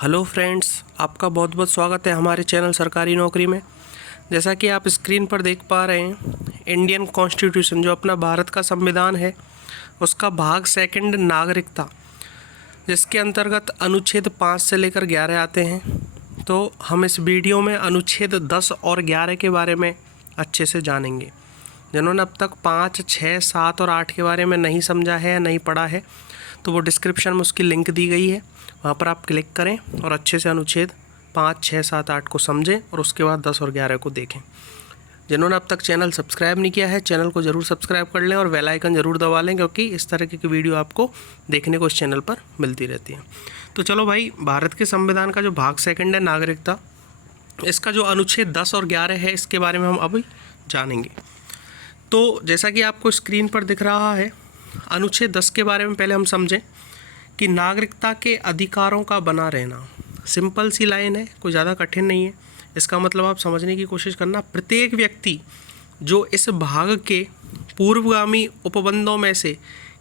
Hello friends, आपका बहुत बहुत स्वागत है हमारे चैनल सरकारी नौकरी में। जैसा कि आप स्क्रीन पर देख पा रहे हैं, इंडियन कॉन्स्टिट्यूशन जो अपना भारत का संविधान है, उसका भाग सेकंड नागरिकता, जिसके अंतर्गत अनुच्छेद 5 से लेकर 11 आते हैं। तो हम इस वीडियो में अनुच्छेद 10 और 11 के बारे में अच्छे से जानेंगे। जिन्होंने अब तक 5, 6, 7 और 8 के बारे में नहीं समझा है या नहीं पढ़ा है, तो वो डिस्क्रिप्शन में उसकी लिंक दी गई है, वहाँ पर आप क्लिक करें और अच्छे से अनुच्छेद 5, 6, 7, 8 को समझें और उसके बाद 10 और 11 को देखें। जिन्होंने अब तक चैनल सब्सक्राइब नहीं किया है, चैनल को ज़रूर सब्सक्राइब कर लें और बेल आइकन ज़रूर दबा लें, क्योंकि इस तरह की वीडियो आपको देखने को इस चैनल पर मिलती रहती है। तो चलो भाई, भारत के संविधान का जो भाग सेकंड है नागरिकता, इसका जो अनुच्छेद 10 और 11 है, इसके बारे में हम अभी जानेंगे। तो जैसा कि आपको स्क्रीन पर दिख रहा है, अनुच्छेद 10 के बारे में पहले हम समझें कि नागरिकता के अधिकारों का बना रहना। सिंपल सी लाइन है, कोई ज़्यादा कठिन नहीं है। इसका मतलब आप समझने की कोशिश करना, प्रत्येक व्यक्ति जो इस भाग के पूर्वगामी उपबंधों में से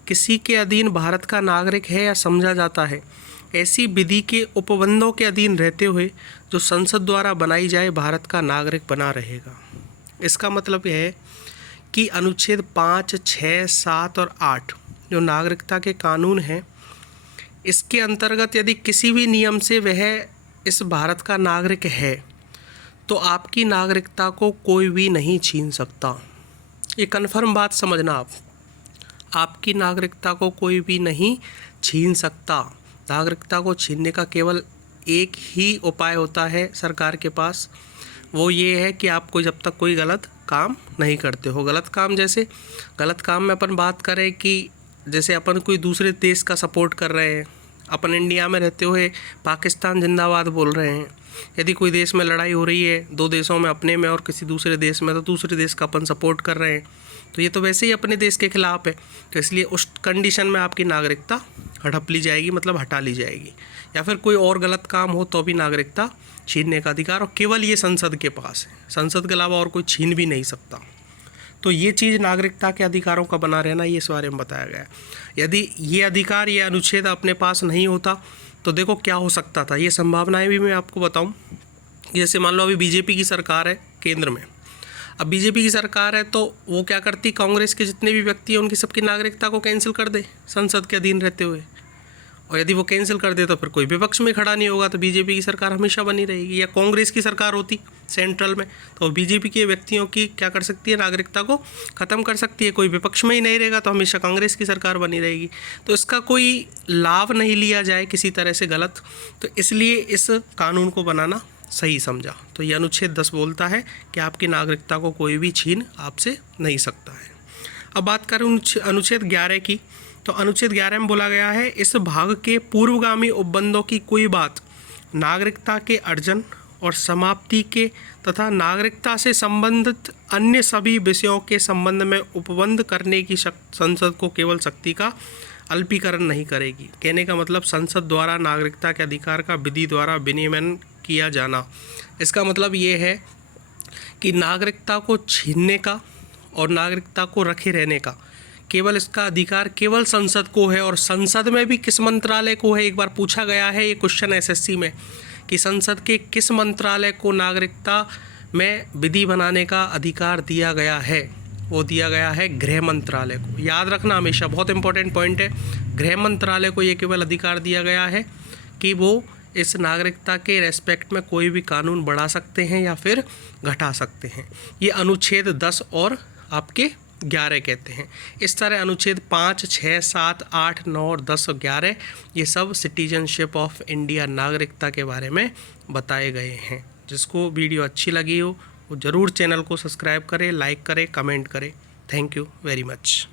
किसी के अधीन भारत का नागरिक है या समझा जाता है, ऐसी विधि के उपबंधों के अधीन रहते हुए जो संसद द्वारा बनाई जाए, भारत का नागरिक बना रहेगा। इसका मतलब यह है कि अनुच्छेद 5, 6, 7 और 8 जो नागरिकता के कानून हैं, इसके अंतर्गत यदि किसी भी नियम से वह इस भारत का नागरिक है, तो आपकी नागरिकता को कोई भी नहीं छीन सकता। ये कन्फर्म बात समझना आप, आपकी नागरिकता को कोई भी नहीं छीन सकता। नागरिकता को छीनने का केवल एक ही उपाय होता है सरकार के पास, वो ये है कि आपको जब तक कोई गलत काम नहीं करते हो। गलत काम जैसे, गलत काम में अपन बात करें कि जैसे अपन कोई दूसरे देश का सपोर्ट कर रहे हैं, अपन इंडिया में रहते हुए पाकिस्तान जिंदाबाद बोल रहे हैं। यदि कोई देश में लड़ाई हो रही है, दो देशों में, अपने में और किसी दूसरे देश में, तो दूसरे देश का अपन सपोर्ट कर रहे हैं, तो ये तो वैसे ही अपने देश के खिलाफ है। तो इसलिए उस कंडीशन में आपकी नागरिकता हड़प ली जाएगी, मतलब हटा ली जाएगी। या फिर कोई और गलत काम हो तो भी नागरिकता छीनने का अधिकार, और केवल ये संसद के पास है। संसद के अलावा और कोई छीन भी नहीं सकता। तो ये चीज़ नागरिकता के अधिकारों का बना रहना, ये इस बारे में बताया गया है। यदि ये अधिकार, ये अनुच्छेद अपने पास नहीं होता तो देखो क्या हो सकता था। ये संभावनाएं भी मैं आपको बताऊं। जैसे मान लो अभी बीजेपी की सरकार है केंद्र में। अब बीजेपी की सरकार है तो वो क्या करती, कांग्रेस के जितने भी व्यक्ति हैं उनकी सबकी नागरिकता को कैंसिल कर दे संसद के अधीन रहते हुए। और यदि वो कैंसिल कर दे तो फिर कोई विपक्ष में खड़ा नहीं होगा, तो बीजेपी की सरकार हमेशा बनी रहेगी। या कांग्रेस की सरकार होती सेंट्रल में, तो बीजेपी के व्यक्तियों की क्या कर सकती है, नागरिकता को ख़त्म कर सकती है। कोई विपक्ष में ही नहीं रहेगा तो हमेशा कांग्रेस की सरकार बनी रहेगी। तो इसका कोई लाभ नहीं लिया जाए किसी तरह से गलत, तो इसलिए इस कानून को बनाना सही समझा। तो ये अनुच्छेद 10 बोलता है कि आपकी नागरिकता को कोई भी छीन आपसे नहीं सकता है। अब बात करें अनुच्छेद 11 की, तो अनुच्छेद 11 में बोला गया है, इस भाग के पूर्वगामी उपबंधों की कोई बात नागरिकता के अर्जन और समाप्ति के तथा नागरिकता से संबंधित अन्य सभी विषयों के संबंध में उपबंध करने की संसद को केवल शक्ति का अल्पीकरण नहीं करेगी। कहने का मतलब, संसद द्वारा नागरिकता के अधिकार का विधि द्वारा विनियमन किया जाना। इसका मतलब ये है कि नागरिकता को छीनने का और नागरिकता को रखे रहने का केवल इसका अधिकार केवल संसद को है। और संसद में भी किस मंत्रालय को है, एक बार पूछा गया है ये क्वेश्चन एसएससी में, कि संसद के किस मंत्रालय को नागरिकता में विधि बनाने का अधिकार दिया गया है। वो दिया गया है गृह मंत्रालय को। याद रखना हमेशा, बहुत इंपॉर्टेंट पॉइंट है। गृह मंत्रालय को ये केवल अधिकार दिया गया है कि वो इस नागरिकता के रेस्पेक्ट में कोई भी कानून बढ़ा सकते हैं या फिर घटा सकते हैं। ये अनुच्छेद 10 और आपके 11 कहते हैं। इस तरह अनुच्छेद 5, 6, 7, 8, 9 और 10 और 11 ये सब सिटीजनशिप ऑफ इंडिया, नागरिकता के बारे में बताए गए हैं। जिसको वीडियो अच्छी लगी हो वो ज़रूर चैनल को सब्सक्राइब करें, लाइक करें, कमेंट करें। Thank you very much.